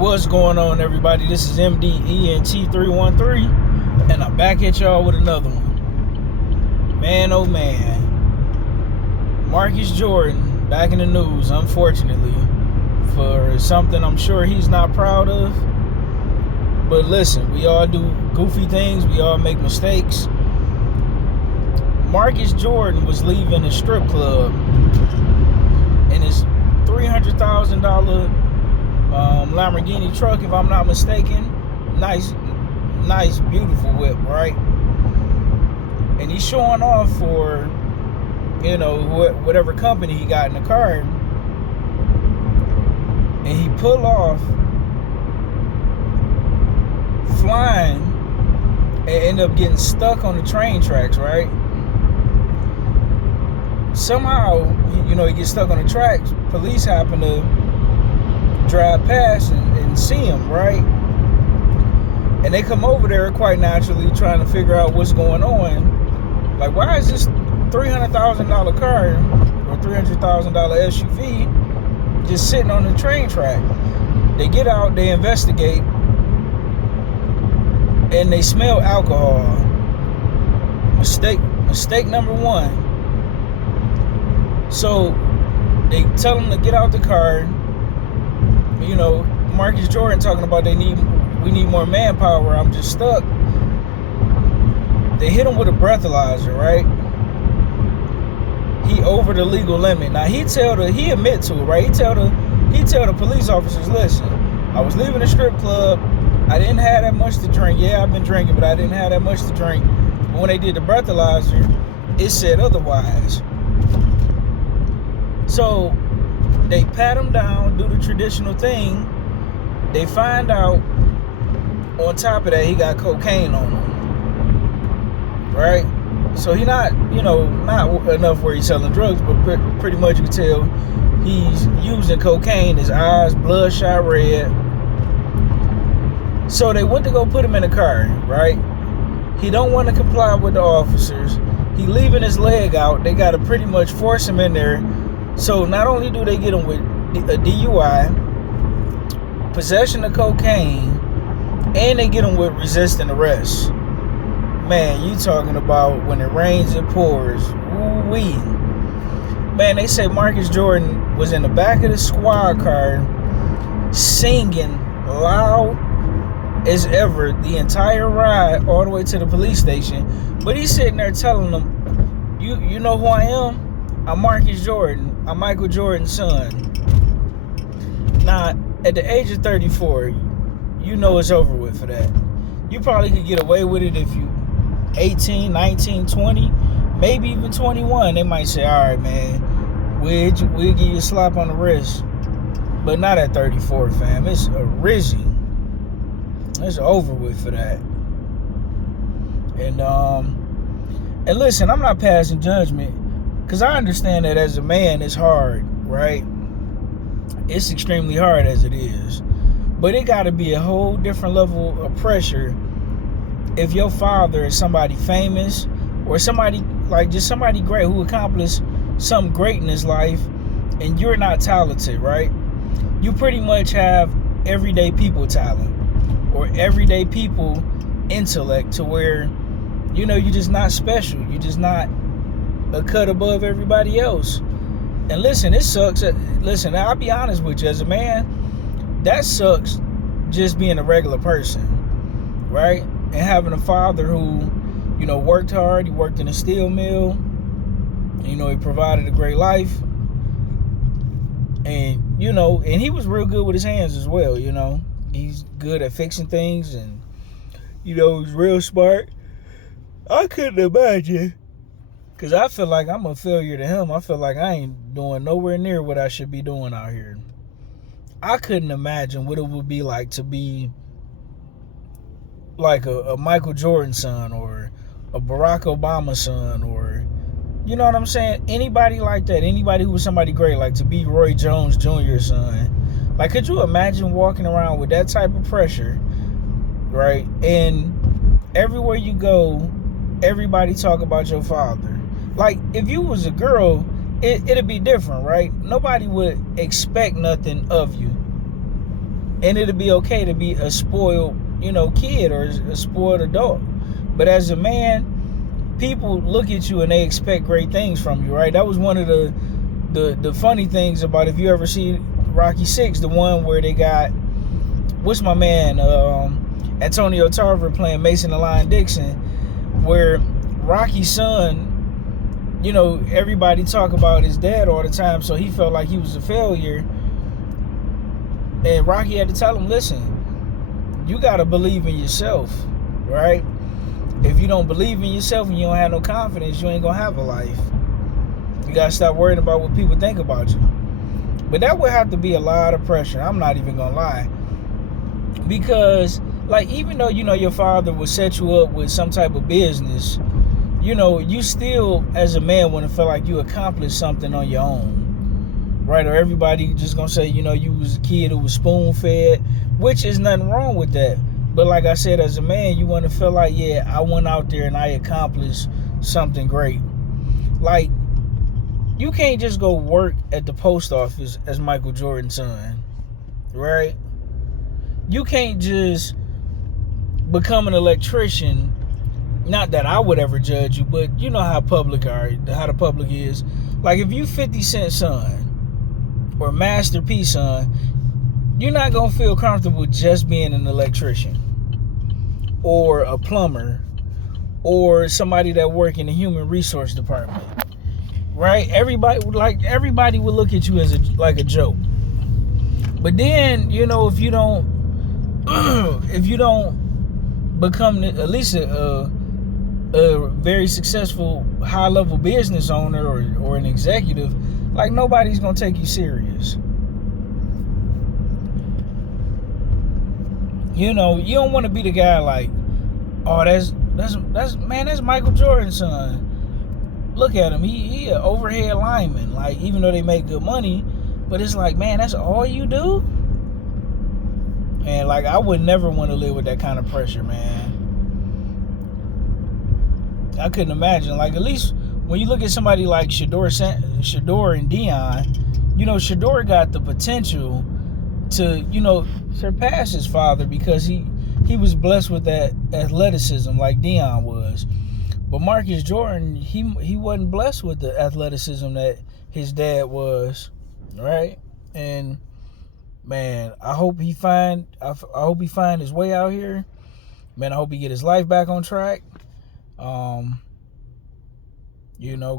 What's going on, everybody? This is MDENT313, and I'm back at y'all with another one. Man, oh man, Marcus Jordan back in the news, unfortunately, for something I'm sure he's not proud of. But listen, we all do goofy things, we all make mistakes. Marcus Jordan was leaving a strip club in his $300,000 Lamborghini truck, if I'm not mistaken. Nice, beautiful whip, right? And he's showing off for, whatever company he got in the car. And he pulled off, flying, and ended up getting stuck on the train tracks, right? Somehow, he gets stuck on the tracks. Police happen to drive past and see him, right? And they come over there quite naturally, trying to figure out what's going on. Like, why is this $300,000 car or $300,000 SUV just sitting on the train track? They get out, they investigate, and they smell alcohol. Mistake number one. So they tell him to get out the car. Marcus Jordan talking about we need more manpower. I'm just stuck. They hit him with a breathalyzer, right? He over the legal limit. Now he admit to it, right? He tell the police officers, listen, I was leaving the strip club. I didn't have that much to drink. Yeah, I've been drinking, but I didn't have that much to drink. But when they did the breathalyzer, it said otherwise. So they pat him down, do the traditional thing. They find out, on top of that, he got cocaine on him, right? So he not enough where he's selling drugs, but pretty much you can tell he's using cocaine. His eyes bloodshot red. So they went to go put him in a car, right? He don't want to comply with the officers. He leaving his leg out. They got to pretty much force him in there. So not only do they get him with a DUI, possession of cocaine, and they get him with resisting arrest. Man, you talking about when it rains, it pours. Woo-wee. Man, they say Marcus Jordan was in the back of the squad car singing loud as ever the entire ride all the way to the police station. But he's sitting there telling them, you know who I am? I'm Marcus Jordan. I'm Michael Jordan's son. Now, at the age of 34, it's over with for that. You probably could get away with it if you 18, 19, 20, maybe even 21. They might say, all right, man, we'll give you a slap on the wrist. But not at 34, fam. It's a rizzy. It's over with for that. And listen, I'm not passing judgment, because I understand that as a man, it's hard, right? It's extremely hard as it is. But it got to be a whole different level of pressure if your father is somebody famous or somebody great who accomplished something great in his life, and you're not talented, right? You pretty much have everyday people talent or everyday people intellect, to where, you're just not special. You're just not a cut above everybody else. And listen, it sucks. Listen, I'll be honest with you, as a man, that sucks, just being a regular person, right? And having a father who, worked hard. He worked in a steel mill. He provided a great life. And, and he was real good with his hands as well, He's good at fixing things, and, he's real smart. I couldn't imagine, because I feel like I'm a failure to him. I feel like I ain't doing nowhere near what I should be doing out here. I couldn't imagine what it would be like to be like a Michael Jordan son, or a Barack Obama son, or, you know what I'm saying? Anybody like that, anybody who was somebody great, like to be Roy Jones Jr.'s son. Like, could you imagine walking around with that type of pressure, right? And everywhere you go, everybody talk about your father. Like, if you was a girl, it'd be different, right? Nobody would expect nothing of you. And it'll be okay to be a spoiled, kid or a spoiled adult. But as a man, people look at you and they expect great things from you, right? That was one of the funny things about, if you ever see Rocky 6, the one where they got, what's my man, Antonio Tarver playing Mason the Lion Dixon, where Rocky's son, everybody talk about his dad all the time, so he felt like he was a failure. And Rocky had to tell him, listen, you got to believe in yourself, right? If you don't believe in yourself and you don't have no confidence, you ain't going to have a life. You got to stop worrying about what people think about you. But that would have to be a lot of pressure. I'm not even going to lie. Because, even though, your father would set you up with some type of business, you still, as a man, want to feel like you accomplished something on your own. Right? Or everybody just gonna say, you was a kid who was spoon-fed, which is nothing wrong with that. But like I said, as a man, you want to feel like, yeah, I went out there and I accomplished something great. Like, you can't just go work at the post office as Michael Jordan's son, right? You can't just become an electrician. Not that I would ever judge you, but you know how the public is. Like, if you 50 Cent son or Master P son, you're not gonna feel comfortable just being an electrician or a plumber or somebody that work in the human resource department, right? Everybody would look at you as like a joke. But then, if you don't become at least a very successful high-level business owner or an executive, like, nobody's gonna take you serious. You don't want to be the guy like, oh, that's Michael Jordan's son. Look at him, he an overhead lineman. Like, even though they make good money, but it's like, man, that's all you do. And like, I would never want to live with that kind of pressure, man. I couldn't imagine. Like, at least when you look at somebody like Shador and Dion, Shador got the potential to, surpass his father because he was blessed with that athleticism like Dion was. But Marcus Jordan, he wasn't blessed with the athleticism that his dad was, right? And man, I hope he find his way out here. Man, I hope he get his life back on track.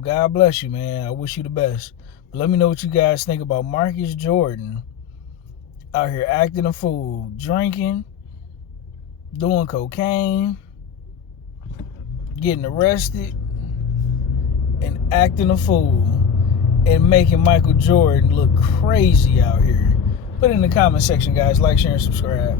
God bless you, man. I wish you the best. But let me know what you guys think about Marcus Jordan out here acting a fool, drinking, doing cocaine, getting arrested, and acting a fool, and making Michael Jordan look crazy out here. Put it in the comment section, guys. Like, share, and subscribe.